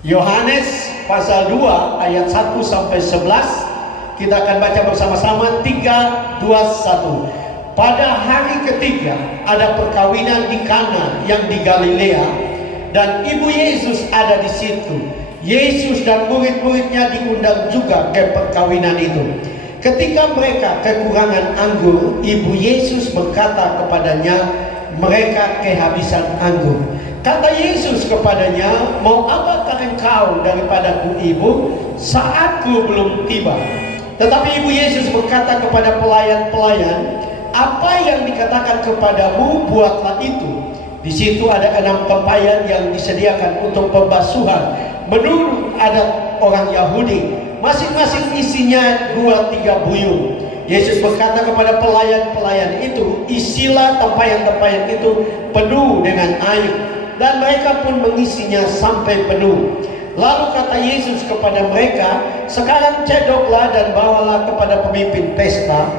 Yohanes pasal 2 ayat 1 sampai 11. Kita akan baca bersama-sama. 3, 2, 1. Pada hari ketiga ada perkawinan di Kana yang di Galilea, dan ibu Yesus ada di situ. Yesus dan murid-muridnya diundang juga ke perkawinan itu. Ketika mereka kekurangan anggur, ibu Yesus berkata kepadanya, mereka kehabisan anggur. Kata Yesus kepadanya, mau apakah engkau daripadaku, ibu? Saatku belum tiba. Tetapi ibu Yesus berkata kepada pelayan-pelayan, apa yang dikatakan kepadamu, buatlah itu. Di situ ada 6 tempayan yang disediakan untuk pembasuhan menurut adat orang Yahudi, masing-masing isinya 2-3 buyung. Yesus berkata kepada pelayan-pelayan itu, isilah tempayan-tempayan itu penuh dengan air, dan mereka pun mengisinya sampai penuh. Lalu kata Yesus kepada mereka, sekarang cedoklah dan bawalah kepada pemimpin pesta.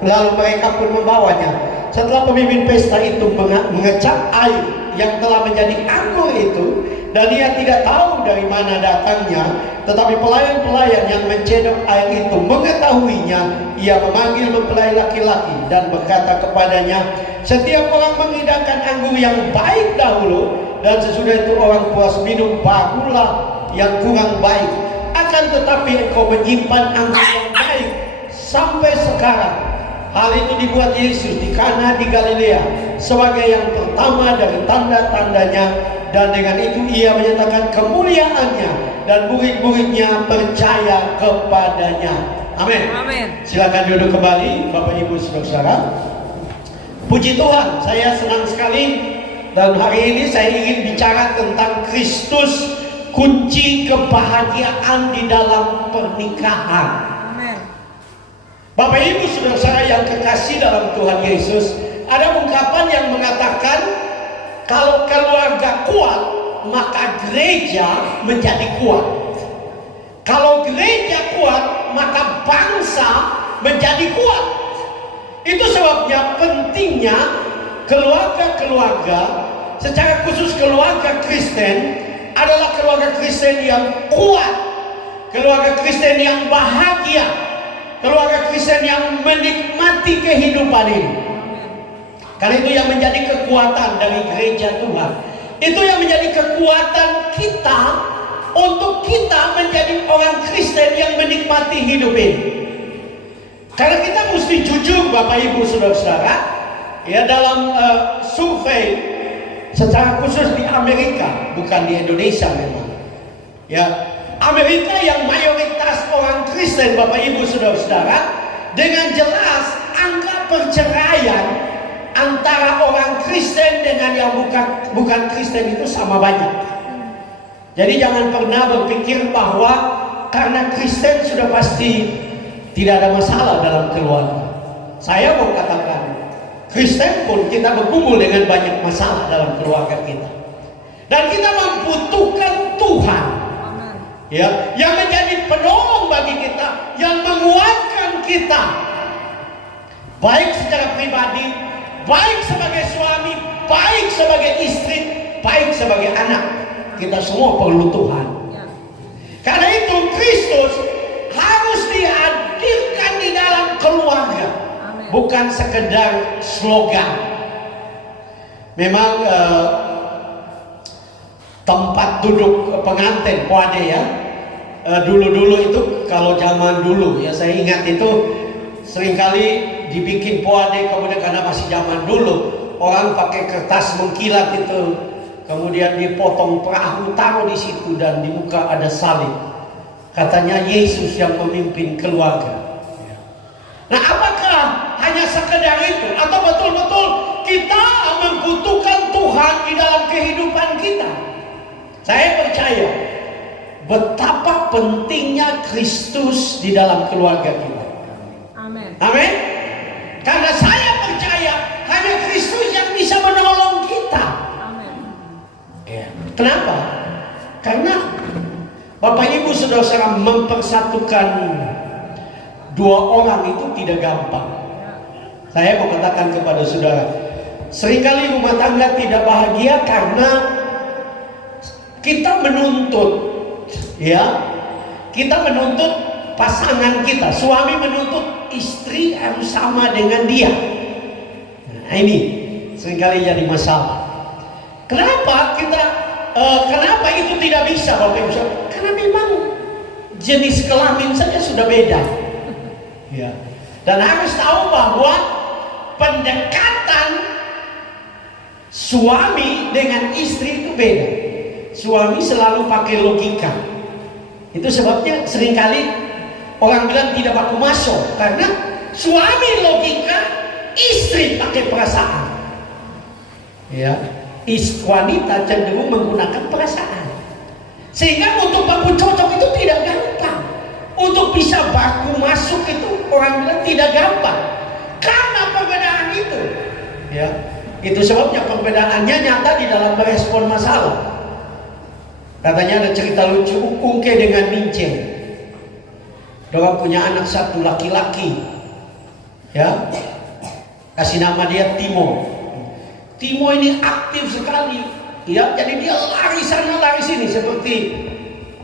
Lalu mereka pun membawanya. Setelah pemimpin pesta itu mengecap air yang telah menjadi anggur itu, dan ia tidak tahu dari mana datangnya, tetapi pelayan-pelayan yang mencedok air itu mengetahuinya, ia memanggil mempelai laki-laki dan berkata kepadanya, setiap orang menghidangkan anggur yang baik dahulu, dan sesudah itu orang puas minum barulah yang kurang baik. Akan tetapi engkau menyimpan anggur yang baik sampai sekarang. Hal itu dibuat Yesus di Kana di Galilea sebagai yang pertama dari tanda-tandanya, dan dengan itu ia menyatakan kemuliaannya, dan murid-muridnya percaya kepadanya. Amin. Amin. Silakan duduk kembali, Bapak Ibu Saudara. Puji Tuhan, saya senang sekali, dan hari ini saya ingin bicara tentang Kristus, kunci kebahagiaan di dalam pernikahan. Bapak Ibu Saudara yang kekasih dalam Tuhan Yesus, ada ungkapan yang mengatakan kalau keluarga kuat, maka gereja menjadi kuat. Kalau gereja kuat, maka bangsa menjadi kuat. Itu sebabnya pentingnya keluarga-keluarga, secara khusus keluarga Kristen, adalah keluarga Kristen yang kuat, keluarga Kristen yang bahagia, keluarga Kristen yang menikmati kehidupan ini. Karena itu yang menjadi kekuatan dari gereja Tuhan. Itu yang menjadi kekuatan kita untuk kita menjadi orang Kristen yang menikmati hidup ini. Karena kita mesti jujur, Bapak Ibu Saudara-saudara, ya, dalam survei secara khusus di Amerika, bukan di Indonesia memang. Ya, Amerika yang mayoritas orang Kristen, Bapak Ibu Saudara-saudara, dengan jelas angka perceraian antara orang Kristen dengan yang bukan Kristen itu sama banyak. Jadi jangan pernah berpikir bahwa karena Kristen sudah pasti tidak ada masalah dalam keluarga. Saya mau katakan, Kristen pun kita bergumul dengan banyak masalah dalam keluarga kita. Dan kita membutuhkan Tuhan, ya, yang menjadi penolong bagi kita, yang menguatkan kita, baik secara pribadi, baik sebagai suami, baik sebagai istri, baik sebagai anak. Kita semua perlu Tuhan. Karena itu Kristus harus dihadirkan di dalam keluarga, bukan sekedar slogan. Memang tempat duduk pengantin puade, ya, dulu-dulu itu, kalau zaman dulu, ya, saya ingat itu seringkali dibikin puade, kemudian karena masih zaman dulu, orang pakai kertas mengkilat itu, kemudian dipotong perahu, taruh di situ, dan di muka ada salib. Katanya Yesus yang memimpin keluarga. Nah, apakah hanya sekedar itu, atau betul-betul kita membutuhkan Tuhan di dalam kehidupan kita? Saya percaya betapa pentingnya Kristus di dalam keluarga kita. Amin. Amin. Karena saya percaya hanya Kristus yang bisa menolong kita. Amin. Ya. Kenapa? Karena Bapak Ibu Saudara, mempersatukan dua orang itu tidak gampang. Saya mau katakan kepada saudara, seringkali rumah tangga tidak bahagia karena kita menuntut, ya, kita menuntut pasangan kita, suami menuntut istri harus sama dengan dia. Nah, ini seringkali jadi masalah. Kenapa kenapa itu tidak bisa, Bapak Ibu? Karena memang jenis kelamin saja sudah beda, ya. Dan harus tahu bahwa pendekatan suami dengan istri itu beda. Suami selalu pakai logika. Itu sebabnya seringkali orang bilang tidak baku masuk, karena suami logika, istri pakai perasaan. Ya, wanita cenderung menggunakan perasaan. Sehingga untuk baku cocok itu tidak gampang. Untuk bisa baku masuk itu orang bilang tidak gampang. Karena perbedaan itu. Ya, itu sebabnya perbedaannya nyata di dalam merespon masalah. Katanya ada cerita lucu Ungke dengan Mince. Dorang punya anak satu laki-laki, ya, kasih nama dia Timo. Timo ini aktif sekali, ya, jadi dia lari sana lari sini seperti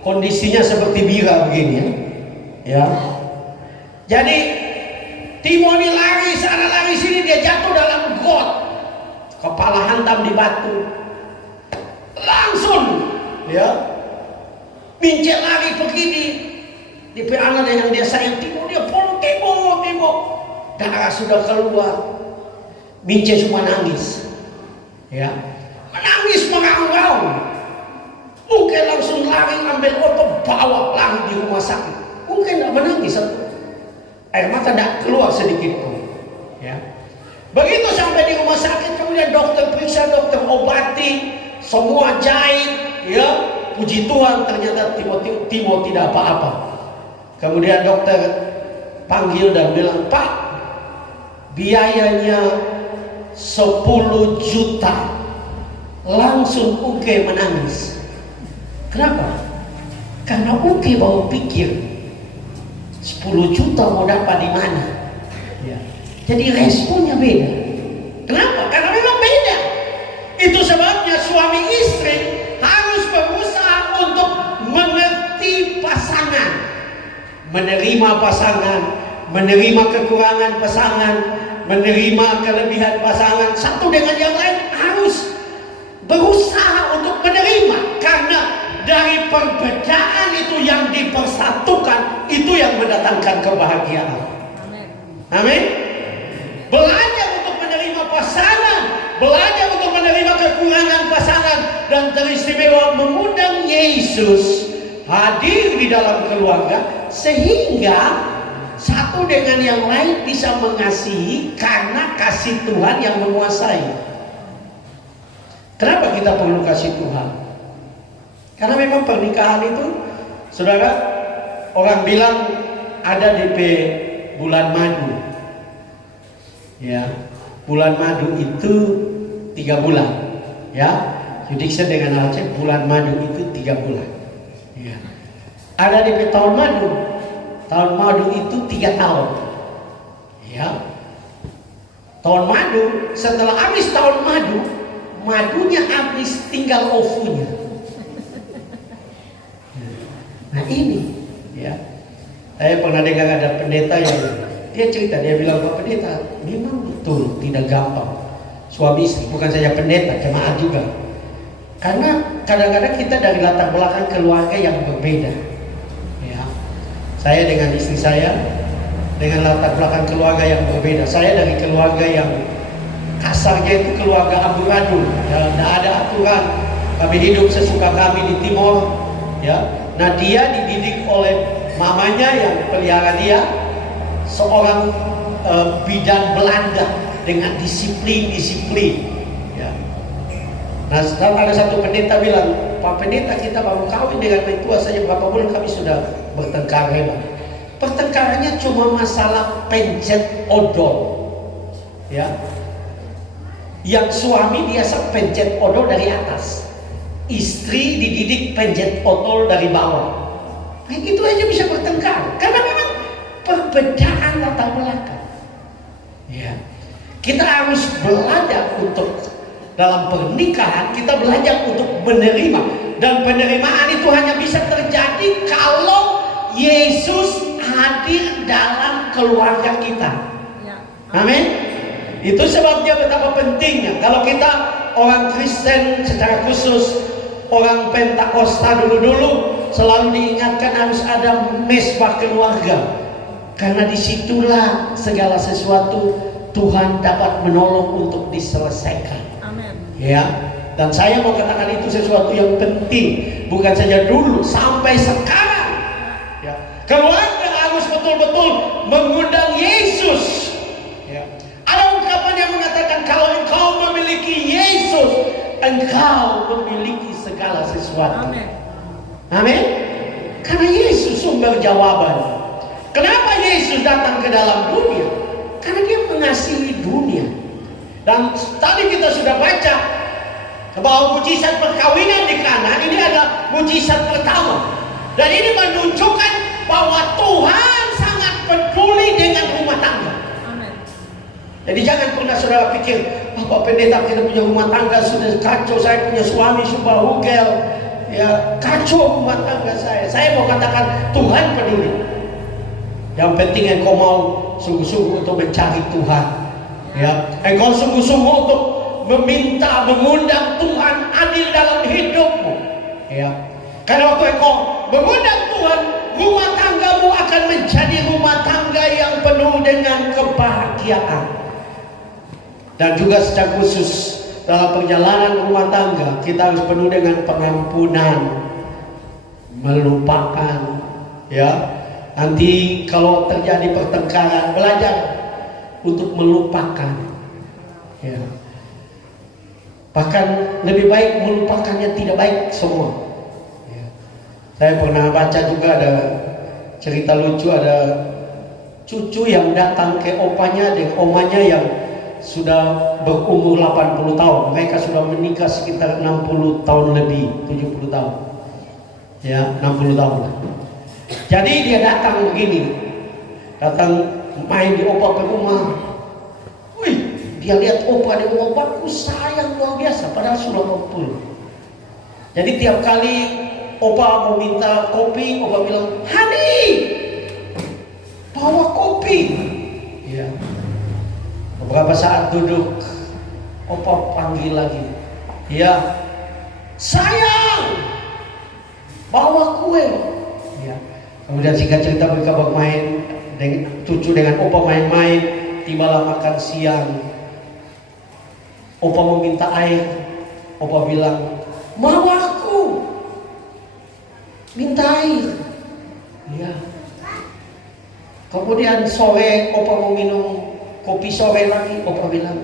kondisinya seperti Bira begini, ya. Jadi Timo ini lari sana lari sini, dia jatuh dalam got, kepala hantam di batu, langsung, ya, Mince lari begini. Di anak yang dia sayang, Timo, dia follow Timo. Darah sudah keluar. Mince cuma nangis, ya, menangis meraung-raung. Mungkin langsung lari ambil otot bawa lari di rumah sakit. Mungkin tidak menangis, air mata tidak keluar sedikit pun, ya. Begitu sampai di rumah sakit, kemudian dokter periksa, dokter obati, semua jahit, ya. Puji Tuhan ternyata Timo tidak apa-apa. Kemudian dokter panggil dan bilang, Pak, biayanya 10 juta. Langsung Uke menangis. Kenapa? Karena Uke baru pikir 10 juta mau dapat di mana, ya. Jadi responnya beda. Kenapa? Karena memang beda. Itu sebabnya suami istri harus berusaha untuk mengerti pasangan, menerima pasangan, menerima kekurangan pasangan, menerima kelebihan pasangan. Satu dengan yang lain harus berusaha untuk menerima, karena dari perbedaan itu yang dipersatukan, itu yang mendatangkan kebahagiaan. Amin. Belajar untuk menerima pasangan, belajar untuk menerima kekurangan pasangan, dan teristimewa mengundang Yesus hadir di dalam keluarga, sehingga satu dengan yang lain bisa mengasihi karena kasih Tuhan yang menguasai. Kenapa kita perlu kasih Tuhan? Karena memang pernikahan itu, saudara, orang bilang ada DP bulan madu, ya. Bulan madu itu 3 bulan, ya. Judikse dengan Aceh, bulan madu itu 3 bulan. Ya. Ada DP tahun madu. Tahun madu itu 3 tahun. Ya. Tahun madu, setelah habis tahun madu, madunya habis, tinggal ovunya. Nah ini, ya. Saya pernah dengar ada pendeta yang dia cerita, dia bilang, Pak Pendeta, memang betul tidak gampang suami istri, bukan saja pendeta, jemaat juga. Karena kadang-kadang kita dari latar belakang keluarga yang berbeda, ya. Saya dengan istri saya dengan latar belakang keluarga yang berbeda. Saya dari keluarga yang kasarnya itu keluarga amburadul, ya, tidak ada aturan. Kami hidup sesuka kami di timur, ya. Nah, dia dididik oleh mamanya yang pelihara dia, seorang bidan Belanda dengan disiplin. Ya. Nah, ada satu pendeta bilang, Pak Pendeta, kita baru kawin dengan mertua saja berapa bulan kami sudah bertengkar hebat. Pertengkarannya cuma masalah pencet odol, ya. Yang suami biasa pencet odol dari atas, istri dididik pencet odol dari bawah. Nah, itu aja bisa bertengkar karena memang perbedaan latar belakang. Ya. Kita harus belajar untuk dalam pernikahan kita belajar untuk menerima, dan penerimaan itu hanya bisa terjadi kalau Yesus hadir dalam keluarga kita. Amin. Itu sebabnya betapa pentingnya kalau kita orang Kristen secara khusus, orang Pentakosta dulu-dulu selalu diingatkan harus ada mesbah keluarga, karena disitulah segala sesuatu Tuhan dapat menolong untuk diselesaikan. Amin. Ya, dan saya mau katakan itu sesuatu yang penting, bukan saja dulu, sampai sekarang. Ya, keluarga harus betul-betul mengundang Yesus. Ya. Ada ungkapan yang mengatakan kalau engkau memiliki Yesus, engkau memiliki segala sesuatu. Amin. Amin. Karena Yesus sumber jawaban. Kenapa Yesus datang ke dalam dunia? Karena dia mengasihi dunia. Dan tadi kita sudah baca bahwa mujizat perkawinan di Kana ini adalah mujizat pertama. Dan ini menunjukkan bahwa Tuhan sangat peduli dengan rumah tangga. Amin. Jadi jangan pernah saudara pikir, Pak Pendeta kita punya rumah tangga sudah kacau, saya punya suami sudah hugel, ya kacau rumah tangga saya. Saya mau katakan Tuhan peduli. Yang penting engkau mau sungguh-sungguh untuk mencari Tuhan, ya. Engkau sungguh-sungguh untuk meminta, mengundang Tuhan adil dalam hidupmu, ya. Karena waktu engkau mengundang Tuhan, rumah tanggamu akan menjadi rumah tangga yang penuh dengan kebahagiaan. Dan juga secara khusus dalam perjalanan rumah tangga kita harus penuh dengan pengampunan, melupakan, ya. Nanti kalau terjadi pertengkaran, belajar untuk melupakan, ya. Bahkan lebih baik melupakannya tidak baik semua, ya. Saya pernah baca juga ada cerita lucu, ada cucu yang datang ke opanya dan omanya yang sudah berumur 80 tahun. Mereka sudah menikah sekitar 60 tahun lebih, 70 tahun, ya, 60 tahun. Jadi dia datang begini, datang main di opa ke rumah. Wih, dia lihat opa di rumah, bagus, sayang luar biasa, padahal sudah 60. Jadi tiap kali opa mau minta kopi, opa bilang, Hani, bawa kopi. Ya. Beberapa saat duduk, opa panggil lagi, ya, sayang, bawa kue. Ya. Kemudian singkat cerita mereka bermain dengan cucu dengan opa, main-main. Tibalah makan siang, opa mau minta air, opa bilang, mamaku minta air, ya. Kemudian sore opa mau minum kopi sore lagi, opa bilang,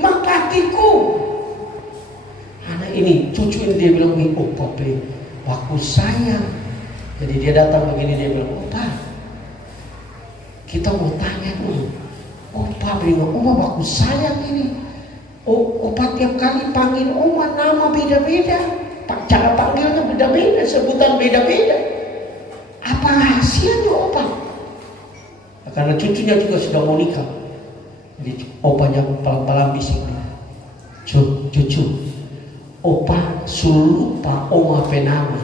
makatiku. Anak ini, cucu ini dia bilang, opa be, bagus sayang. Jadi dia datang begini, dia bilang, opa, kita mau tanya dulu. Opa bilang, oma bagus sayang ini. Opa tiap kali panggil oma nama beda-beda, cara panggilnya beda-beda, sebutan beda-beda. Apa rahasianya opa? Karena cucunya juga sudah mau nikah. Jadi opanya pelan-pelan bisik, cucu, opa lupa oma penama.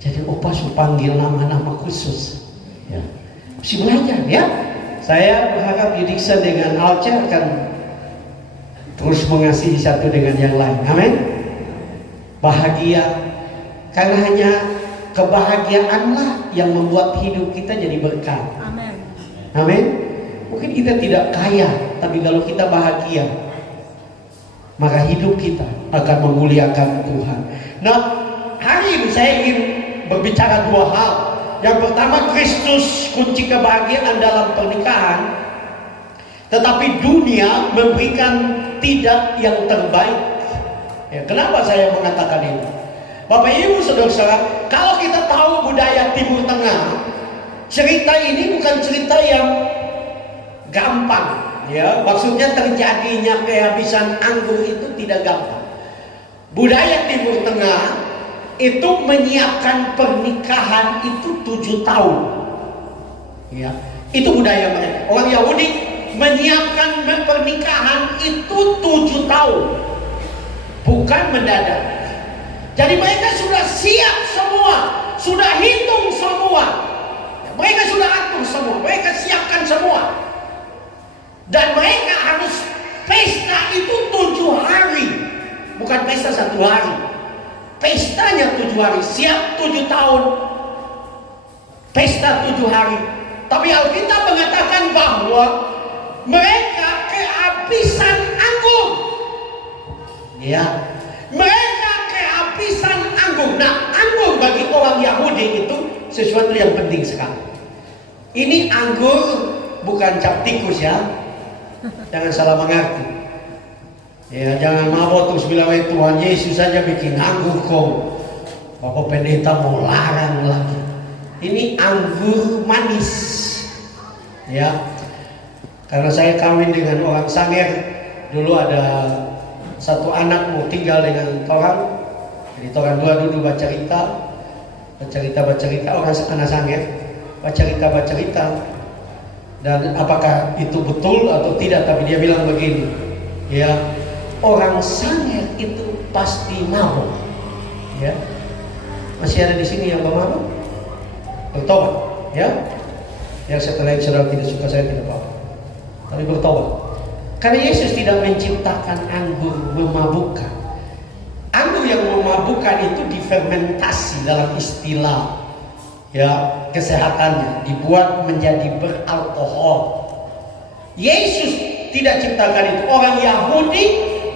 Jadi opa sudah panggil nama-nama khusus, ya. Mesti belajar, ya. Saya berharap Yudiksa dengan Alca akan terus mengasihi satu dengan yang lain. Amin. Bahagia, karena hanya kebahagiaanlah yang membuat hidup kita jadi berkah. Amin. Amin. Mungkin kita tidak kaya, tapi kalau kita bahagia, maka hidup kita akan memuliakan Tuhan. Nah, hari ini saya ingin berbicara dua hal. Yang pertama, Kristus kunci kebahagiaan dalam pernikahan. Tetapi dunia memberikan tidak yang terbaik. Ya, kenapa saya mengatakan ini? Bapak Ibu saudara-saudara, kalau kita tahu budaya Timur Tengah, cerita ini bukan cerita yang gampang, ya. Maksudnya terjadinya kehabisan anggur itu tidak gampang. Budaya Timur Tengah itu menyiapkan pernikahan itu 7 tahun, ya. Itu budaya mereka. Orang Yahudi menyiapkan pernikahan itu 7 tahun, bukan mendadak. Jadi mereka sudah siap semua, sudah hitung semua, mereka sudah atur semua, mereka siapkan semua. Dan mereka harus pesta itu 7 hari, bukan pesta 1 hari. Pestanya 7 hari, siap 7 tahun, pesta 7 hari. Tapi Alkitab mengatakan bahwa mereka kehabisan anggur. Ya, mereka kehabisan anggur. Nah, anggur bagi orang Yahudi itu sesuatu yang penting sekali. Ini anggur bukan cap tikus ya. Jangan salah mengerti. Ya, jangan mabok terus bilang Tuhan Yesus saja bikin anggur kok. Bapak pendeta mau larang lagi. Ini anggur manis. Ya. Karena saya kawin dengan orang Sanger, dulu ada satu anak mau tinggal dengan orang. Jadi orang dua duduk baca cerita orang anak Sanger, baca cerita. Dan apakah itu betul atau tidak, tapi dia bilang begini, ya, orang Sanger itu pasti mabuk. Ya. Masih ada di sini yang bermabuk? Bertobat, ya. Yang setelah saudara tidak suka, saya tidak apa-apa. Tapi bertobat. Karena Yesus tidak menciptakan anggur memabukkan. Anggur yang memabukkan itu difermentasi dalam istilah, ya, kesehatannya, dibuat menjadi beralkohol. Yesus tidak ciptakan itu. Orang Yahudi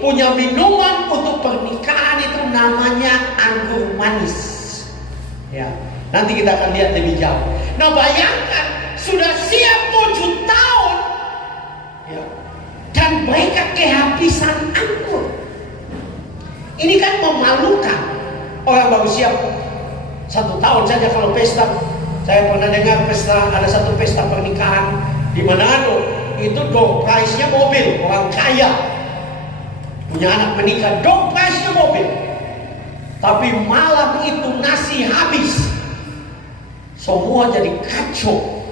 punya minuman untuk pernikahan itu namanya anggur manis. Ya, nanti kita akan lihat lebih jauh. Nah, bayangkan sudah siap 7 tahun, ya, dan mereka kehabisan anggur. Ini kan memalukan. Orang baru siap 1 tahun saja kalau pesta. Saya pernah dengar pesta, ada satu pesta pernikahan di Manado, itu door prize-nya mobil, orang kaya punya anak menikah, door prize-nya mobil. Tapi malam itu nasi habis, semua jadi kacau.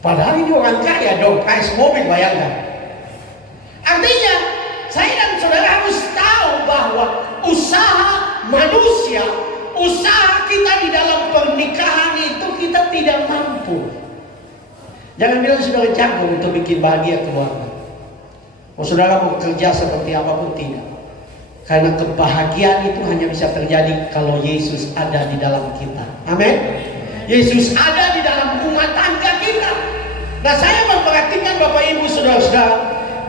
Padahal ini orang kaya, door prize mobil, bayangkan. Artinya saya dan saudara harus tahu bahwa usaha manusia, usaha kita di dalam pernikahan itu kita tidak mampu. Jangan bilang saudara jago untuk bikin bahagia keluarga. Saudara mau kerja seperti apapun, tidak. Karena kebahagiaan itu hanya bisa terjadi kalau Yesus ada di dalam kita. Amin. Yesus ada di dalam rumah tangga kita. Nah, saya memperhatikan Bapak Ibu saudara-saudara,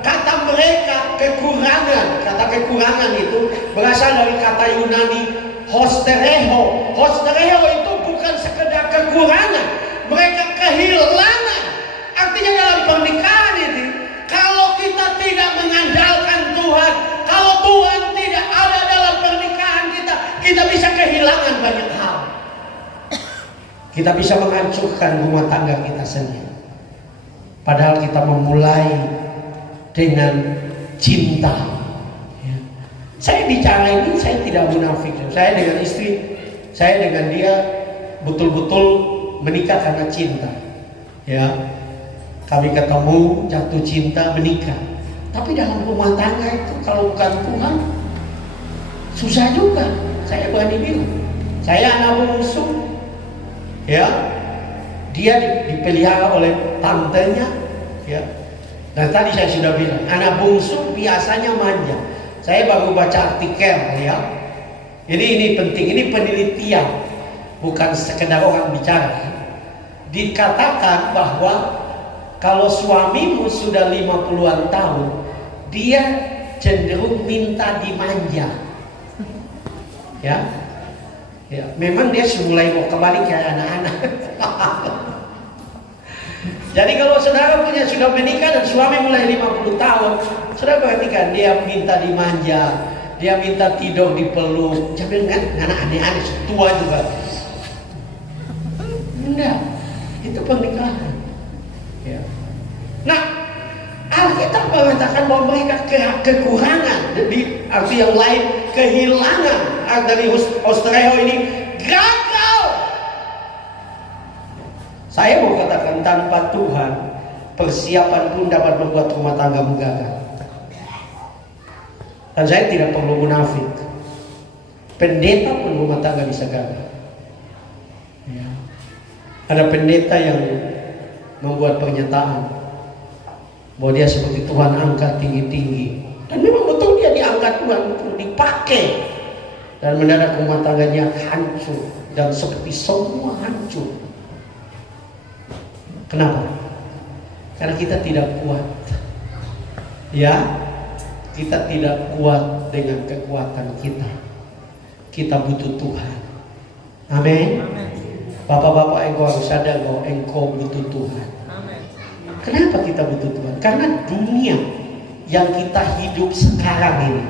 kata mereka kekurangan. Kata kekurangan itu berasal dari kata Yunani hostereho. Hostereho itu bukan sekedar kekurangan, mereka kehilangan. Artinya dalam pernikahan ini, kalau kita tidak mengandalkan Tuhan, kalau Tuhan tidak ada dalam pernikahan kita, kita bisa kehilangan banyak hal. Kita bisa menghancurkan rumah tangga kita sendiri. Padahal kita memulai dengan cinta. Ya. Saya bicara ini, saya tidak munafik. Saya dengan istri, saya dengan dia betul-betul menikah karena cinta. Ya, kami ketemu, jatuh cinta, menikah. Tapi dalam rumah tangga itu kalau bukan Tuhan, susah juga. Saya berani bilang, saya anak bungsu, ya, dia dipelihara oleh tantenya, ya. Dan tadi saya sudah bilang, anak bungsu biasanya manja. Saya baru baca artikel, ya. Jadi ini penting, ini penelitian, bukan sekedar orang bicara. Dikatakan bahwa kalau suamimu sudah 50-an tahun, dia cenderung minta dimanja. Ya. Ya, memang dia mulai mau kembali kayak anak-anak. Jadi kalau saudara punya sudah menikah dan suami mulai 50 tahun, saudara perhatikan dia minta dimanja, dia minta tidur dipeluk. Jangan kan anak aneh-aneh, tua juga. Enggak, itu pernikahan. Ya. Nah, Alkitab mengatakan bahwa mereka kekurangan, di arti yang lain kehilangan. Dari hostereo ini gagal. Saya mau katakan, tanpa Tuhan, persiapan pun dapat membuat rumah tanggamu gagal. Dan saya tidak perlu munafik. Pendeta pun rumah tangga bisa gagal. Ya. Ada pendeta yang membuat pernyataan bahwa dia seperti Tuhan angkat tinggi-tinggi. Dan memang betul dia diangkat Tuhan, betul dipakai. Dan mendadak rumah tangganya hancur. Dan seperti semua hancur. Kenapa? Karena kita tidak kuat. Ya, kita tidak kuat dengan kekuatan kita. Kita butuh Tuhan. Amin. Bapak-bapak, engkau harus sadar bahwa engkau butuh Tuhan. Kenapa kita butuh Tuhan? Karena dunia yang kita hidup sekarang ini,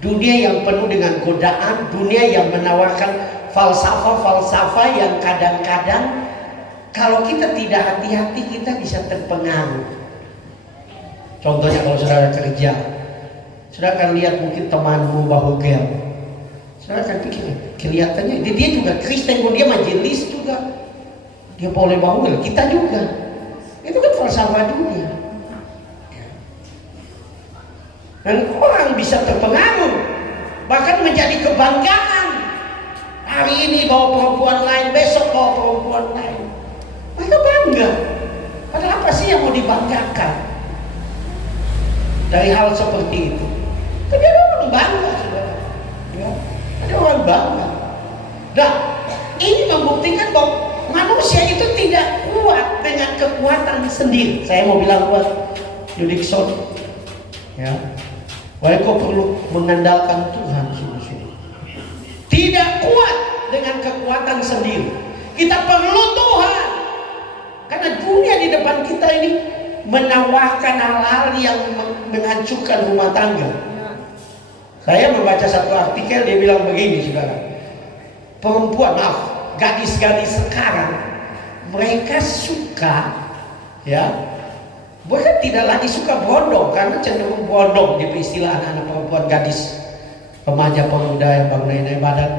dunia yang penuh dengan godaan, dunia yang menawarkan falsafah-falsafah yang kadang-kadang kalau kita tidak hati-hati kita bisa terpengaruh. Contohnya kalau saudara kerja, saudara akan lihat mungkin temanmu bahu gel. Saudara akan pikir, kelihatannya dia juga Kristen, dia majelis juga, dia boleh bahu gel, kita juga. Itu kan falsafah dunia. Dan orang bisa terpengaruh, bahkan menjadi kebanggaan. Hari ini bawa perempuan lain, besok bawa perempuan lain. Mereka bangga. Padahal apa sih yang mau dibanggakan dari hal seperti itu? Tapi ada orang bangga, saudara. Ya, ada orang bangga. Nah, ini membuktikan bahwa manusia itu tidak kuat dengan kekuatan sendiri. Saya mau bilang buat Yudikson, ya, bahwa kau perlu mengandalkan Tuhan sungguh-sungguh. Tidak kuat dengan kekuatan sendiri. Kita perlu Tuhan. Karena dunia di depan kita ini menawarkan hal-hal yang menghancurkan rumah tangga. Saya membaca satu artikel, dia bilang begini, saudara. Perempuan, gadis-gadis sekarang, mereka suka, ya, mereka tidak lagi suka berondong, karena cenderung berondong di istilah anak-anak perempuan gadis, remaja pemuda yang bangun badan.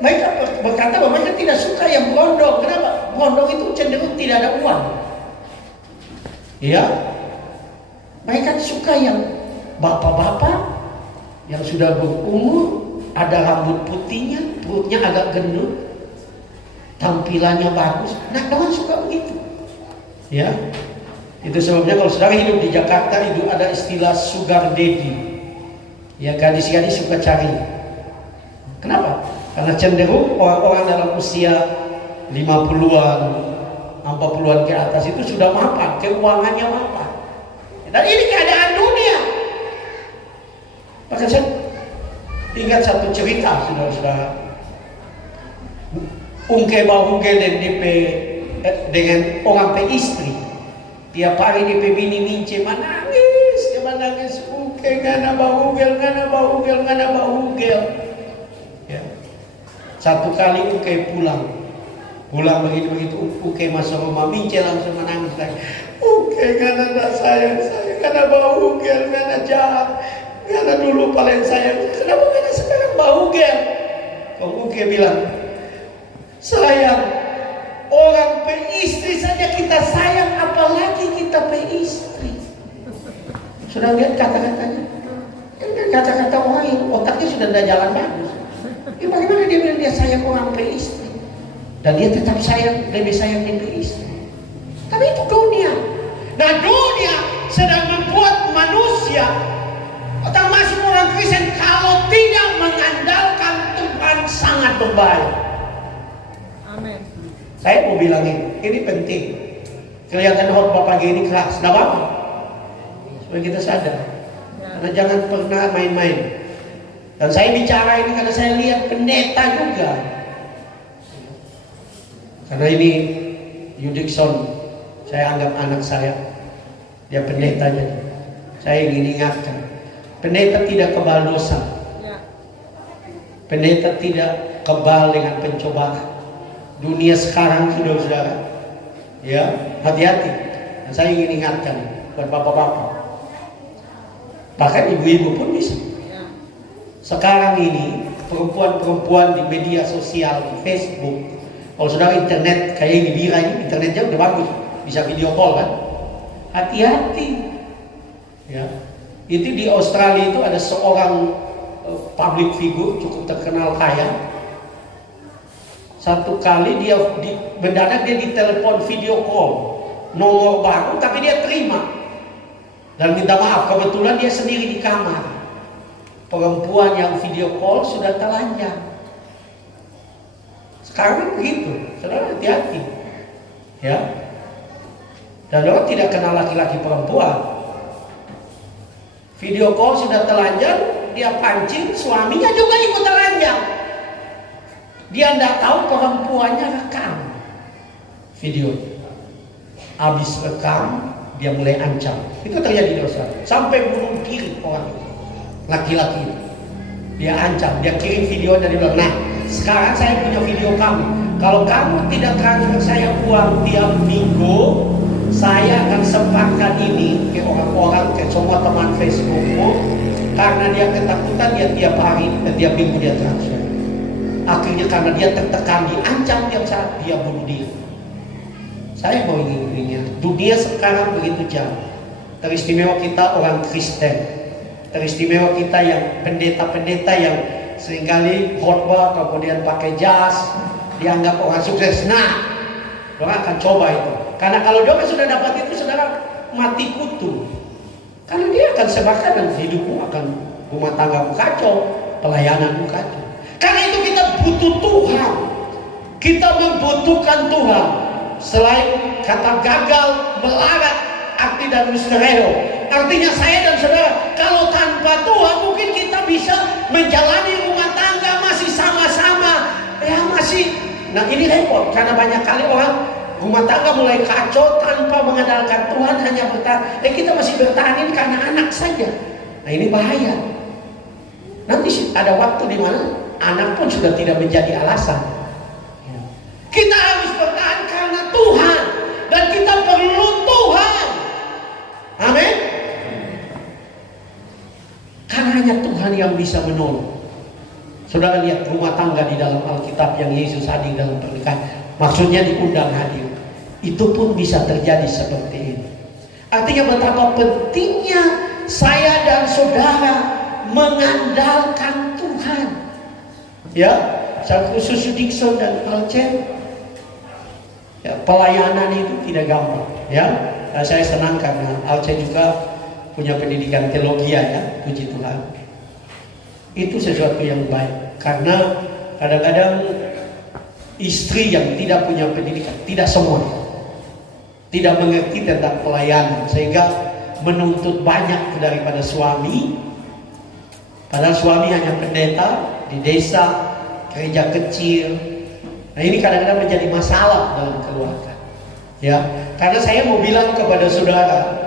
Mereka berkata bahwa mereka tidak suka yang berondong. Kenapa? Berondong itu cenderung tidak ada uang. Ya, mereka suka yang bapak-bapak yang sudah berumur, ada rambut putihnya, perutnya agak gendut, tampilannya bagus. Nah, orang suka begitu. Ya, itu sebabnya kalau saudara hidup di Jakarta itu ada istilah sugar daddy. Ya, gadis-gadis suka cari. Kenapa? Karena cenderung orang-orang dalam usia 50-an, 40-an ke atas itu sudah mapan, keuangannya mapan. Dan ini keadaan dunia. Maka saya ingat satu cerita, saudara-saudara. Ungke bahugel dan DP dengan orang pe istri. Tiap hari DP bini mince menangis, dia menangis. Ungke ngana bahugel. Ya. Satu kali Ungke pulang begitu Ungke masuk rumah, mince langsung menangis lagi. Ungke ngana sayang, ngana bahugel, ngana jahat. Karena dulu paling sayang, kenapa kita sekarang bahugel? Kau Ungke bilang, sayang, orang pe istri saja kita sayang, apalagi kita pe istri. Sudah lihat kata-katanya? Kata-kata orang yang otaknya sudah tidak jalan bagus. Ya, bagaimana dia bilang dia sayang orang pe istri? Dan dia tetap sayang, lebih sayang dari istri. Tapi itu dunia. Nah, dunia sedang membuat manusia, termasuk orang Kristen, kalau tidak mengandalkan Tuhan sangat berbahaya. Amin. Saya mau bilang ini penting. Kelihatan khotbah pagi ini keras, tidak apa-apa. Supaya kita sadar. Karena jangan pernah main-main. Dan saya bicara ini karena saya lihat pendeta juga. Karena ini Yudikson, saya anggap anak saya. Dia pendetanya. Saya ingin ingatkan. Pendeta tidak kebal dosa. Pendeta tidak kebal dengan pencobaan. Dunia sekarang, saudara-saudara, ya, hati-hati. Dan saya ingin ingatkan buat bapak-bapak, bahkan ibu-ibu pun bisa. Sekarang ini perempuan-perempuan di media sosial, di Facebook, Kalau saudara internet kayak ini Bira ini, internetnya udah bagus, bisa video call kan. Hati-hati. Ya. Itu di Australia itu ada seorang public figure cukup terkenal kaya. Satu kali mendadak dia ditelepon video call, nomor baru, tapi dia terima dan minta maaf. Kebetulan dia sendiri di kamar. Perempuan yang video call sudah telanjang. Sekarang begitu, saudara hati-hati, ya. Dan orang tidak kenal laki-laki perempuan. Video call sudah telanjang, dia pancing, suaminya juga ikut telanjang. Dia tidak tahu perempuannya rekam video. Habis rekam, dia mulai ancam. Itu terjadi di Australia. Sampai bunuh diri orang laki-laki itu. Dia ancam, dia kirim video dari luar. Nah, sekarang saya punya video kamu. Kalau kamu tidak transfer saya uang tiap minggu, saya akan sebarkan ini ke orang-orang, ke semua teman Facebookmu. Karena dia ketakutan, dia tiap hari, tiap minggu dia transfer. Akhirnya karena dia tertekan, diancam tiap saat, dia bunuh diri. Saya mau ingin dunia sekarang begitu jauh. Teristimewa kita orang Kristen. Teristimewa kita yang pendeta-pendeta yang seringkali khotbah kemudian pakai jas, dianggap orang sukses. Nah, orang akan coba itu. Karena kalau dia sudah dapat itu, saudara mati kutu. Karena dia akan sebarkan dan hidupmu akan, rumah tanggamu kacau, pelayananmu kacau. Karena itu kita butuh Tuhan. Kita membutuhkan Tuhan. Selain kata gagal, melarat, arti dan mistereo. Artinya saya dan saudara, kalau tanpa Tuhan mungkin kita bisa menjalani rumah tangga masih sama-sama, ya masih. Nah ini repot karena banyak kali orang rumah tangga mulai kacau tanpa mengandalkan Tuhan, hanya bertahan. Kita masih bertahan ini karena anak saja. Nah ini bahaya. Nanti ada waktu di mana anak pun sudah tidak menjadi alasan. Kita harus bertahan karena Tuhan dan kita perlu Tuhan. Amin. Karena hanya Tuhan yang bisa menolong. Saudara lihat rumah tangga di dalam Alkitab yang Yesus hadir dalam pernikahan. Maksudnya diundang hadir. Itu pun bisa terjadi seperti ini. Artinya betapa pentingnya saya dan saudara mengandalkan Tuhan. Ya, saya khusus Dixon dan Alcen. Ya, pelayanan itu tidak gampang. Ya, nah, saya senang karena Alcen juga punya pendidikan teologi ya, puji Tuhan. Itu sesuatu yang baik karena kadang-kadang istri yang tidak punya pendidikan, tidak semua, tidak mengerti tentang pelayanan sehingga menuntut banyak daripada suami. Padahal suami hanya pendeta di desa, gereja kecil. Nah ini kadang-kadang menjadi masalah dalam keluarga. Ya, karena saya mau bilang kepada saudara,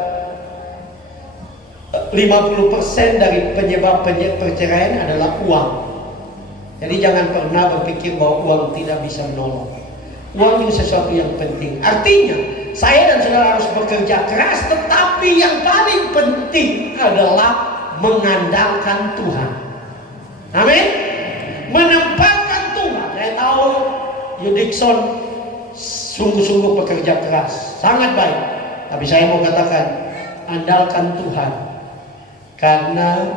50% dari penyebab perceraian adalah uang. Jadi jangan pernah berpikir bahwa uang tidak bisa menolong. Uang itu sesuatu yang penting. Artinya saya dan saudara harus bekerja keras, tetapi yang paling penting adalah mengandalkan Tuhan. Amin. Menempatkan Tuhan. Saya tahu Yudikson sungguh-sungguh bekerja keras, sangat baik. Tapi saya mau katakan, andalkan Tuhan. Karena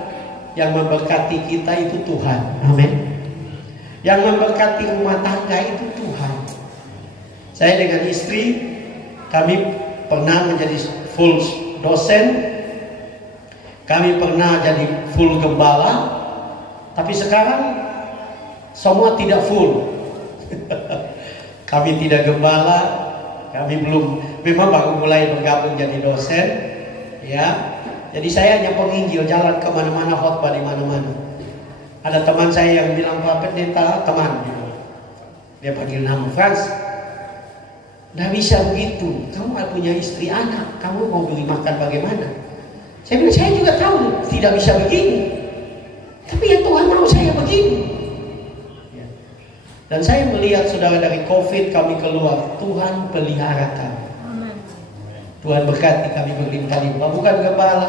yang memberkati kita itu Tuhan. Amin. Yang memberkati rumah tangga itu Tuhan. Saya dengan istri, kami pernah menjadi full dosen, kami pernah jadi full gembala, tapi sekarang semua tidak full. Kami tidak gembala, kami belum, memang baru mulai bergabung jadi dosen, ya. Jadi saya hanya penginjil, jalan kemana-mana, khotbah di mana-mana. Ada teman saya yang bilang, Pak Pendeta, teman, dia panggil nama Frans, nggak bisa begitu, kamu punya istri anak, kamu mau beli makan bagaimana? Saya bilang, saya juga tahu tidak bisa begini, tapi ya Tuhan mau saya begini. Dan saya melihat saudara dari COVID kami keluar, Tuhan pelihara kami. Tuhan berkati kami berlimpah-limpah, bukan gembala,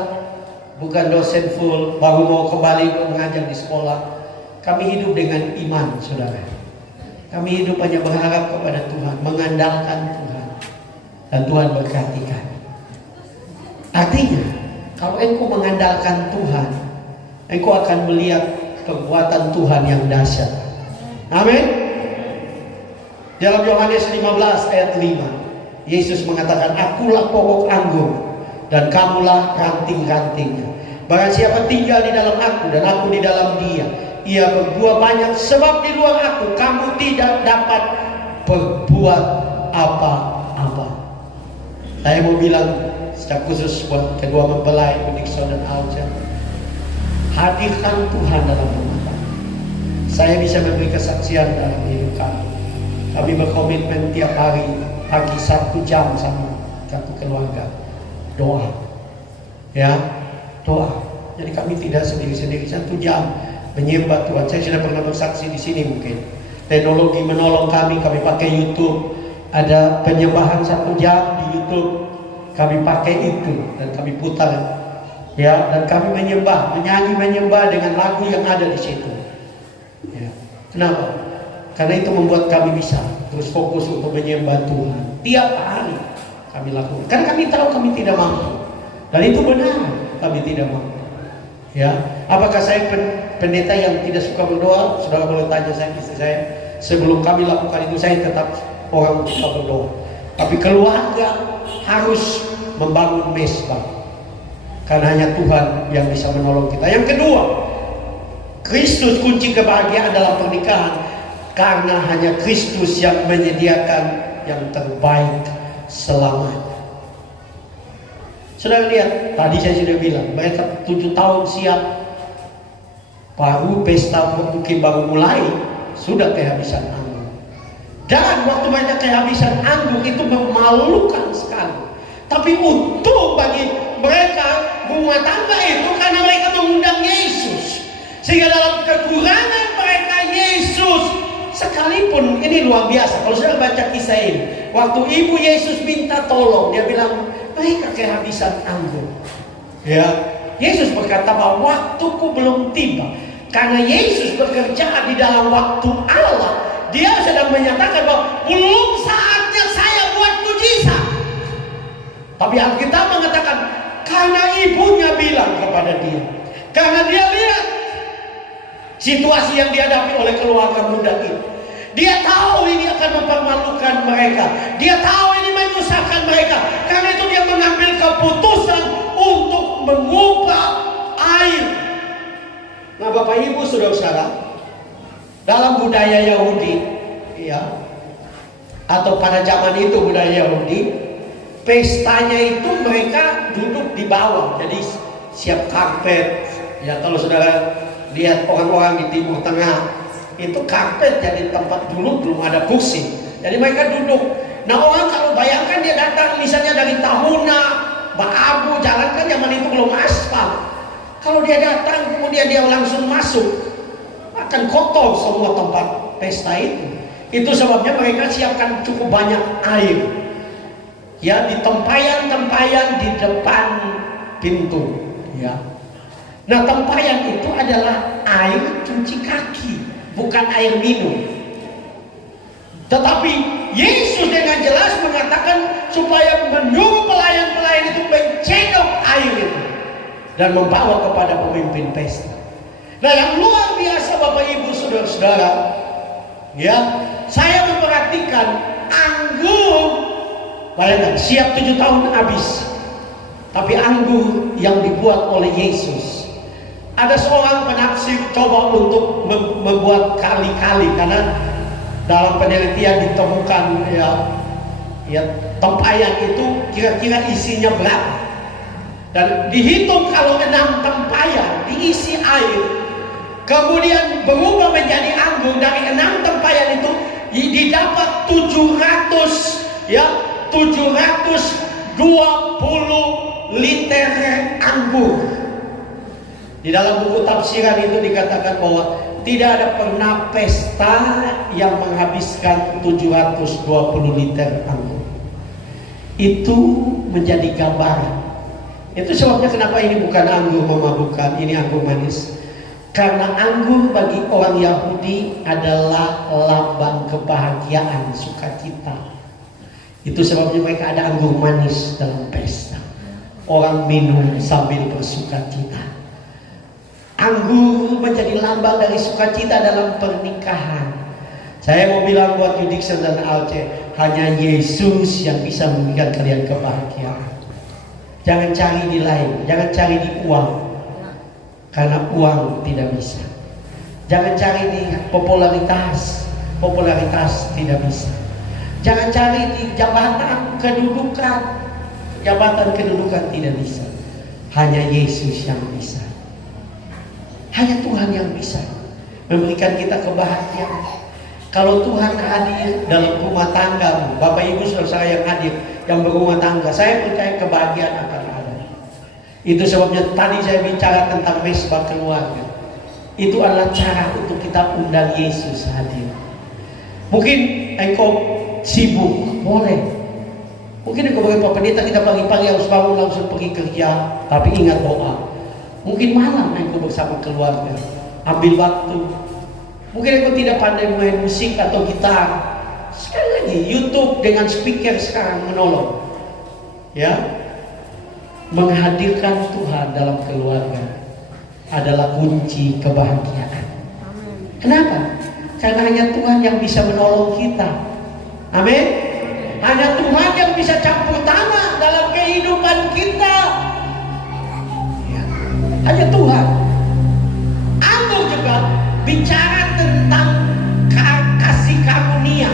bukan dosen full, baru mau kembali mengajar di sekolah. Kami hidup dengan iman, saudara. Kami hidup hanya berharap kepada Tuhan, mengandalkan Tuhan, dan Tuhan berkati kami. Artinya, kalau engkau mengandalkan Tuhan, engkau akan melihat perbuatan Tuhan yang dahsyat. Amin. Dalam Yohanes 15 ayat 5, Yesus mengatakan, "Akulah pokok anggur dan kamulah ranting-rantingnya. Barang siapa tinggal di dalam aku dan aku di dalam dia, ia berbuah banyak, sebab di luar aku kamu tidak dapat berbuat apa-apa." Saya mau bilang secara khusus buat kedua mempelai, Nixon dan Alja, hadirkan Tuhan dalam rumah kami. Saya bisa memberi kesaksian dalam hidup kami. Kami berkomitmen tiap hari pagi 1 jam sama satu keluarga doa, ya, doa. Jadi kami tidak sendiri-sendiri, 1 jam menyembah Tuhan. Saya sudah pernah bersaksi di sini mungkin. Teknologi menolong kami pakai YouTube. Ada penyembahan 1 jam di YouTube, kami pakai itu dan kami putar, ya, dan kami menyanyi menyembah dengan lagu yang ada di situ. Ya. Kenapa? Karena itu membuat kami bisa terus fokus untuk menyembah Tuhan tiap hari kami lakukan. Karena kami tahu kami tidak mampu, dan itu benar, kami tidak mampu. Ya, apakah saya pendeta yang tidak suka berdoa? Saudara boleh tanya saya, istri saya. Sebelum kami lakukan itu, saya tetap orang suka berdoa. Tapi keluarga harus membangun mesbah, karena hanya Tuhan yang bisa menolong kita. Yang kedua, Kristus kunci kebahagiaan dalam pernikahan, karena hanya Kristus yang menyediakan yang terbaik selamanya. Saudara lihat, tadi saya sudah bilang, mereka 7 tahun siap, baru pesta mungkin baru mulai, sudah kehabisan anggur. Dan waktu mereka kehabisan anggur itu memalukan sekali. Tapi untung bagi mereka rumah tangga itu, karena mereka mengundang Yesus, sehingga dalam kekurangan mereka Yesus, sekalipun ini luar biasa. Kalau saya baca kisah ini, waktu ibu Yesus minta tolong, dia bilang mereka kehabisan anggur. Ya, Yesus berkata bahwa waktuku belum tiba. Karena Yesus bekerja di dalam waktu Allah, dia sedang menyatakan bahwa belum saatnya saya buat mujizat. Tapi Alkitab mengatakan karena ibunya bilang kepada dia, karena dia lihat situasi yang dihadapi oleh keluarga muda ini, dia tahu ini akan mempermalukan mereka, dia tahu ini menyusahkan mereka. Karena itu dia mengambil keputusan untuk mengubah air. Nah, Bapak Ibu saudara-saudara, dalam budaya Yahudi, ya, atau pada zaman itu budaya Yahudi, pestanya itu mereka duduk di bawah, jadi siap karpet. Ya, kalau saudara lihat orang-orang di Timur Tengah, itu karpet jadi tempat, dulu belum ada kursi, jadi mereka duduk. Nah, orang kalau bayangkan dia datang misalnya dari Tahuna, Baabu, jalan kan zaman itu belum aspal. Kalau dia datang kemudian dia langsung masuk, akan kotor semua tempat pesta itu. Itu sebabnya mereka siapkan cukup banyak air, ya, di tempayan-tempayan di depan pintu, ya. Nah, tempayan itu adalah air cuci kaki, bukan air minum. Tetapi Yesus dengan jelas mengatakan supaya menyuruh pelayan-pelayan itu mencedok air itu dan membawa kepada pemimpin pesta. Nah, yang luar biasa Bapak Ibu saudara-saudara, ya, saya memperhatikan anggur, bayangkan siap 7 tahun habis, tapi anggur yang dibuat oleh Yesus. Ada seorang penafsir coba untuk membuat kali-kali, karena dalam penelitian ditemukan, ya, tempayan itu kira-kira isinya berapa, dan dihitung kalau 6 tempayan diisi air, kemudian berubah menjadi anggur. Dari 6 tempayan itu didapat 700, ya, 720 liter anggur. Di dalam buku tafsiran itu dikatakan bahwa tidak ada pernah pesta yang menghabiskan 720 liter anggur. Itu menjadi gambaran. Itu sebabnya kenapa ini bukan anggur memabukkan, ini anggur manis. Karena anggur bagi orang Yahudi adalah lambang kebahagiaan, sukacita. Itu sebabnya mereka ada anggur manis dalam pesta. Orang minum sambil bersukacita. Anggur menjadi lambang dari sukacita dalam pernikahan. Saya mau bilang buat Yudikson dan Alce, hanya Yesus yang bisa memberikan kalian kebahagiaan. Jangan cari di lain, jangan cari di uang, karena uang tidak bisa. Jangan cari di popularitas, popularitas tidak bisa. Jangan cari di jabatan kedudukan, jabatan kedudukan tidak bisa. Hanya Yesus yang bisa. Hanya Tuhan yang bisa memberikan kita kebahagiaan. Kalau Tuhan hadir dalam rumah tangga, Bapak Ibu saudara yang hadir, yang berumah tangga, saya percaya kebahagiaan akan ada. Itu sebabnya tadi saya bicara tentang mesbah keluarga. Itu adalah cara untuk kita undang Yesus hadir. Mungkin engkau sibuk, boleh. Mungkin engkau berkata, pendeta kita pagi-pagi harus bangun langsung pergi kerja, tapi ingat doa. Mungkin malam engkau bersama keluarga, ambil waktu. Mungkin engkau tidak pandai main musik atau gitar. Sekali lagi, YouTube dengan speaker sekarang menolong. Ya, menghadirkan Tuhan dalam keluarga adalah kunci kebahagiaan. Kenapa? Karena hanya Tuhan yang bisa menolong kita. Amin. Hanya Tuhan yang bisa campur tangan dalam kehidupan kita. Ya. Hanya Tuhan. Anggur juga bicara tentang kasih karunia.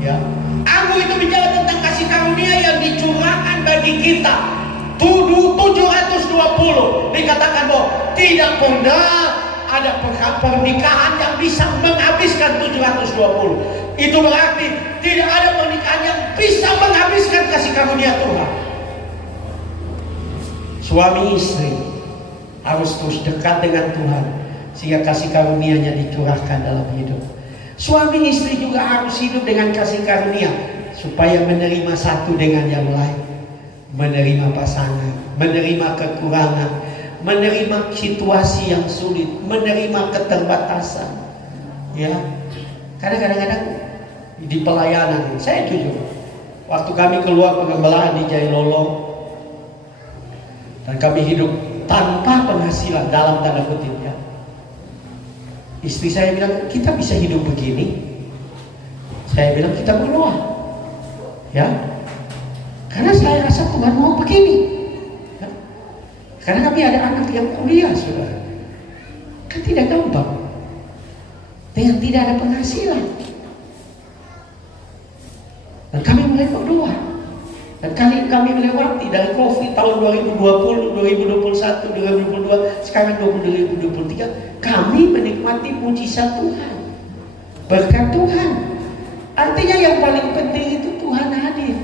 Ya. Anggur itu bicara tentang kasih karunia yang dicurahkan bagi kita. 720 dikatakan bahwa tidak pernah ada pernikahan yang bisa menghabiskan 720. Itu berarti tidak ada pernikahan yang bisa menghabiskan kasih karunia Tuhan. Suami istri harus terus dekat dengan Tuhan sehingga kasih karunia-Nya dicurahkan dalam hidup. Suami istri juga harus hidup dengan kasih karunia supaya menerima satu dengan yang lain, menerima pasangan, menerima kekurangan, menerima situasi yang sulit, menerima keterbatasan. Ya, kadang-kadang di pelayanan, saya jujur, waktu kami keluar pengembalaan di Jailolo dan kami hidup tanpa penghasilan dalam tanda kutip, ya. Istri saya bilang, kita bisa hidup begini. Saya bilang, kita berdoa, ya. Karena saya rasa Tuhan mau begini, ya. Karena kami ada anak yang kuliah, saudara. Kan tidak gampang dengan tidak ada penghasilan. Dan kami mulai berdoa. Dan kami melewati dari COVID tahun 2020, 2021, 2022, sekarang 2023, kami menikmati mujizat Tuhan, berkat Tuhan. Artinya yang paling penting itu Tuhan hadir.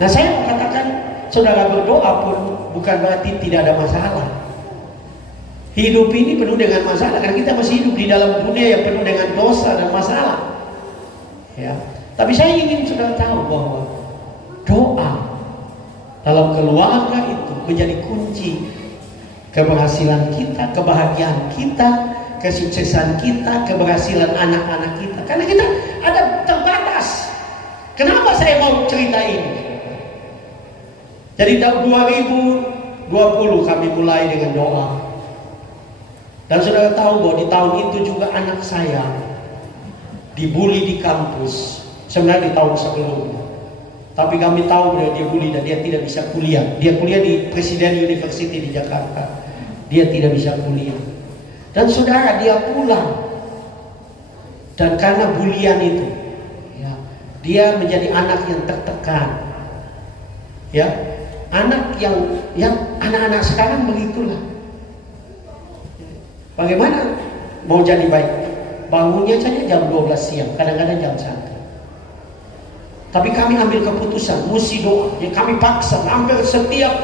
Nah, saya mau katakan, saudara berdoa pun bukan berarti tidak ada masalah. Hidup ini penuh dengan masalah, karena kita masih hidup di dalam dunia yang penuh dengan dosa dan masalah. Ya. Tapi saya ingin saudara tahu bahwa doa dalam keluarga itu menjadi kunci keberhasilan kita, kebahagiaan kita, kesuksesan kita, keberhasilan anak-anak kita. Karena kita ada terbatas. Kenapa saya mau cerita ini? Jadi tahun 2020 kami mulai dengan doa. Dan saudara tahu bahwa di tahun itu juga anak saya dibully di kampus. Sebenarnya di tahun sebelumnya. Tapi kami tahu bahwa dia bully dan dia tidak bisa kuliah. Dia kuliah di Presiden University di Jakarta. Dia tidak bisa kuliah. Dan saudara, dia pulang. Dan karena bulian itu, ya, dia menjadi anak yang tertekan. Ya, anak yang anak-anak sekarang begitulah. Bagaimana mau jadi baik? Bangunnya saja jam 12 siang, kadang-kadang jam 1. Tapi kami ambil keputusan, mesti doa. Ya, kami paksa, hampir setiap,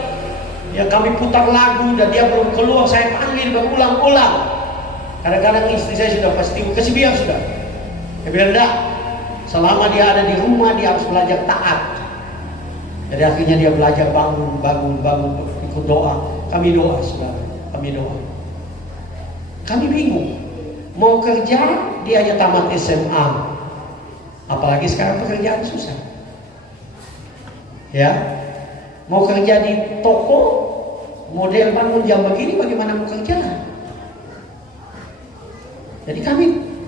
ya, kami putar lagu dan dia belum keluar, saya panggil berulang-ulang. Kadang-kadang istri saya sudah pasti kasih biar sudah. Dia bilang, enggak, selama dia ada di rumah dia harus belajar taat. Jadi akhirnya dia belajar bangun, ikut doa. Kami doa, saudara, kami doa. Kami bingung. Mau kerja, dia hanya tamat SMA. Apalagi sekarang pekerjaan susah. Ya, mau kerja di toko, model bangun jam begini, bagaimana mau kerja? Jadi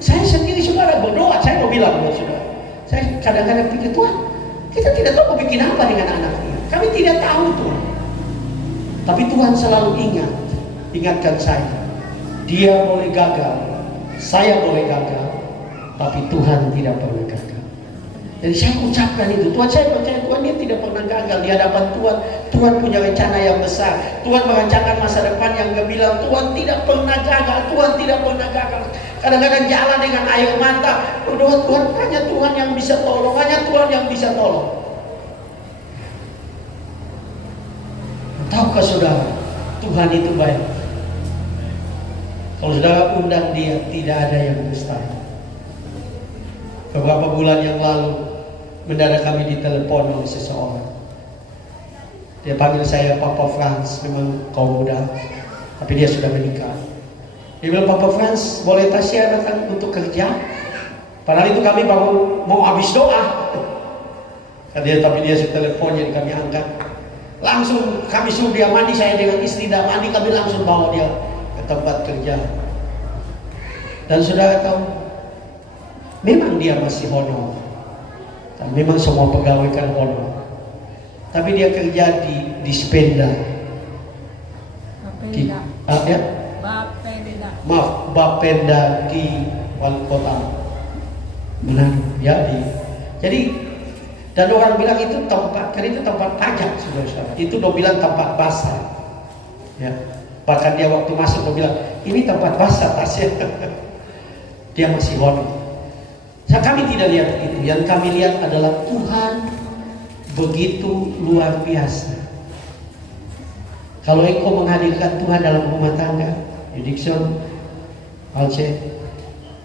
saya sendiri saudara berdoa, saya mau bilang buat saudara, saya kadang-kadang pikir Tuhan, kita tidak tahu mau bikin apa dengan anak ini. Kami tidak tahu Tuhan. Tapi Tuhan selalu ingatkan saya, dia boleh gagal, saya boleh gagal, tapi Tuhan tidak pernah gagal. Jadi saya ucapkan itu, Tuhan, saya percaya Tuhan dia tidak pernah gagal di hadapan Tuhan. Tuhan punya rencana yang besar. Tuhan merancangkan masa depan yang gemilang. Tuhan tidak pernah gagal, Tuhan tidak pernah gagal. Kadang-kadang jalan dengan air mata, berdoa Tuhan, hanya Tuhan yang bisa tolong, hanya Tuhan yang bisa tolong. Tahukah saudara, Tuhan itu baik. Kalau saudara undang dia, tidak ada yang mustahil. Beberapa bulan yang lalu, mendadak kami ditelepon oleh seseorang. Dia panggil saya Papa Frans, memang kaum muda, tapi dia sudah menikah. Dia bilang, Papa Frans, boleh Tasya datang untuk kerja? Padahal itu kami baru mau habis doa. Tapi dia sudah telepon, jadi kami angkat. Langsung kami suruh dia mandi, saya dengan istri dan mandi, kami langsung bawa dia ke tempat kerja. Dan saudara tahu, memang dia masih honor, dan memang semua pegawai kan honor. Tapi dia kerja di Dispenda. Bapenda di wali kota Manado. Jadi dan orang bilang itu tempat, kan itu tempat pajak, saudara-saudara. Itu dia bilang tempat basah. Ya. Bahkan dia waktu masuk dia bilang, ini tempat basah Tasya. Dia masih honor. Kami tidak lihat itu. Yang kami lihat adalah Tuhan begitu luar biasa. Kalau engkau menghadirkan Tuhan dalam rumah tangga, Dixon, Alce,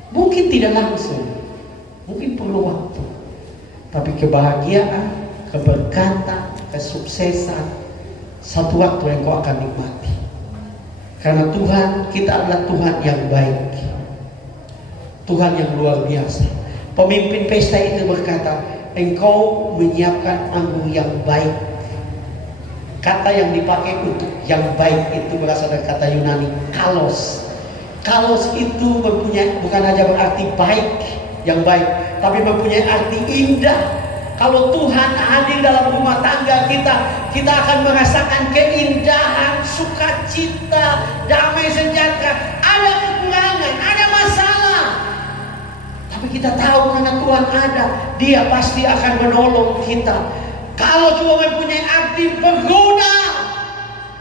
mungkin tidak langsung, mungkin perlu waktu. Tapi kebahagiaan, keberkatan, kesuksesan, satu waktu engkau akan nikmati. Karena Tuhan, kita adalah Tuhan yang baik, Tuhan yang luar biasa. Pemimpin pesta itu berkata, engkau menyiapkan anggur yang baik. Kata yang dipakai untuk yang baik itu berasal dari kata Yunani kalos. Kalos itu mempunyai, bukan hanya berarti baik, yang baik, tapi mempunyai arti indah. Kalau Tuhan hadir dalam rumah tangga kita akan merasakan keindahan, sukacita, damai sejahtera. Ada kekurangan, ada masalah, tapi kita tahu karena Tuhan ada, Dia pasti akan menolong kita. Kalau cuma mempunyai arti berguna,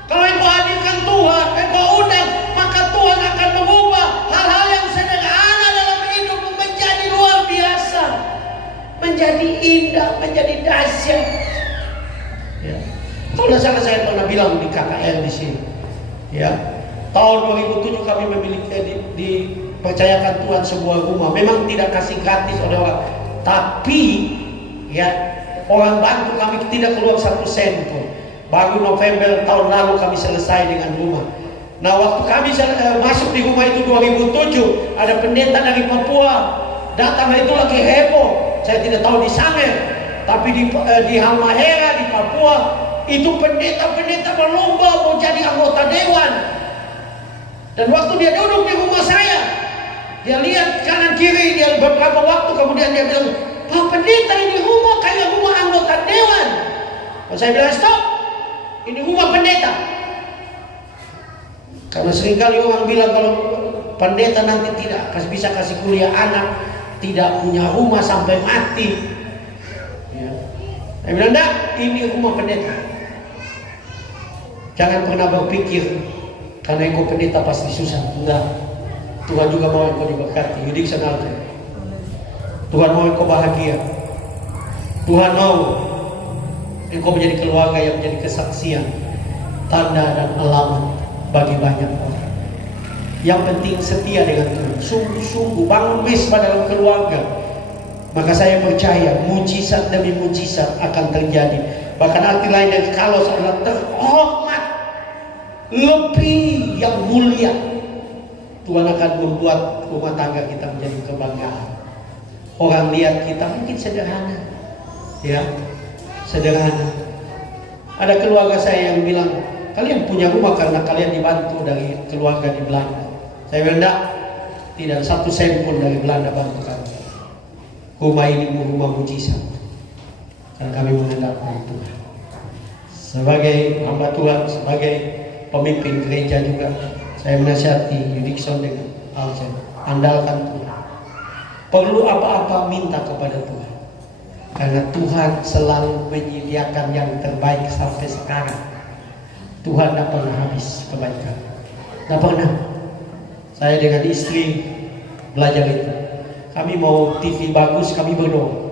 kalau engkau hadirkan Tuhan, engkau undang, maka Tuhan akan mengubah hal-hal yang sederhana dalam hidupmu menjadi luar biasa, menjadi indah, menjadi dahsyat. Ya. Kalau tidak salah saya pernah bilang di KKR di sini. Ya. Tahun 2007 kami memiliki dipercayakan Tuhan sebuah rumah. Memang tidak kasih gratis oleh orang, tapi ya orang bantu kami, tidak keluar 1 sen pun. Baru November tahun lalu kami selesai dengan rumah. Nah, waktu kami masuk di rumah itu 2007, ada pendeta dari Papua datang. Itu lagi heboh. Saya tidak tahu di Sanger, tapi di Halmahera di Papua itu pendeta-pendeta berlomba mau jadi anggota dewan. Dan waktu dia duduk di rumah saya, dia lihat kanan kiri, dia beberapa waktu kemudian dia bilang, Pak pendeta, ini rumah kayak rumah anggota dewan. Dan saya bilang, stop, ini rumah pendeta. Karena seringkali orang bilang kalau pendeta nanti tidak bisa kasih kuliah anak, tidak punya rumah sampai mati. Ya. Saya bilang, enggak, ini rumah pendeta. Jangan pernah berpikir karena engkau pendeta pasti susah. Enggak. Tuhan juga mau engkau diberkati. Yudik senalnya. Tuhan mau engkau bahagia. Tuhan mau engkau menjadi keluarga yang menjadi kesaksian, tanda dan alamat bagi banyak orang. Yang penting setia dengan Tuhan, sungguh-sungguh bangun mesbah dalam keluarga. Maka saya percaya mujizat demi mujizat akan terjadi. Bahkan arti lain dari kalos adalah terhormat, lebih yang mulia. Tuhan akan membuat rumah tangga kita menjadi kebanggaan. Orang lihat kita mungkin sederhana, ya, sederhana. Ada keluarga saya yang bilang, kalian punya rumah karena kalian dibantu dari keluarga di Belanda. Saya bilang, tidak ada satu sen pun dari Belanda bantu kami. Rumah ini rumah mujizat, karena kami mengandalkan Tuhan. Sebagai hamba Tuhan, sebagai pemimpin gereja juga, saya menasihati Yudikson dengan Alsen, andalkan Tuhan. Perlu apa-apa minta kepada Tuhan, karena Tuhan selalu menyediakan yang terbaik sampai sekarang. Tuhan tidak pernah habis kebaikan, tidak pernah. Saya dengan istri belajar itu. Kami mau TV bagus, kami berdoa.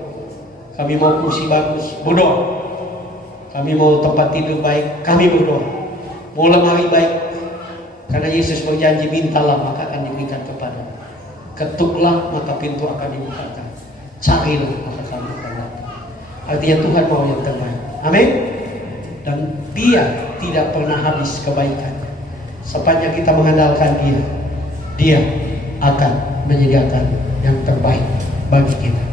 Kami mau kursi bagus, berdoa. Kami mau tempat tidur baik, kami berdoa. Mau lemari baik, karena Yesus berjanji, mintalah maka akan diberikan kepadamu. Ketuklah maka pintu akan dibukakan. Carilah maka kamu akan dapat. Artinya Tuhan mau yang terbaik. Amin. Dan Dia tidak pernah habis kebaikan. Sepanjang kita mengandalkan Dia, Dia akan menyediakan yang terbaik bagi kita.